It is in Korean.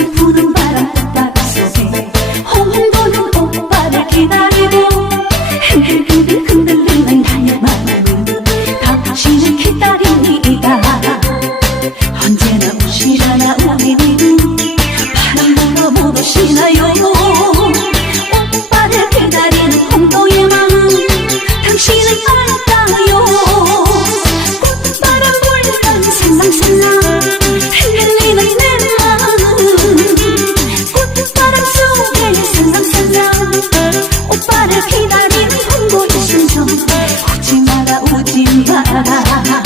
അത്ഭുതം 내게 상상상상 오빠를 기다리는 홍보의 순정 웃지 마라 웃지 마라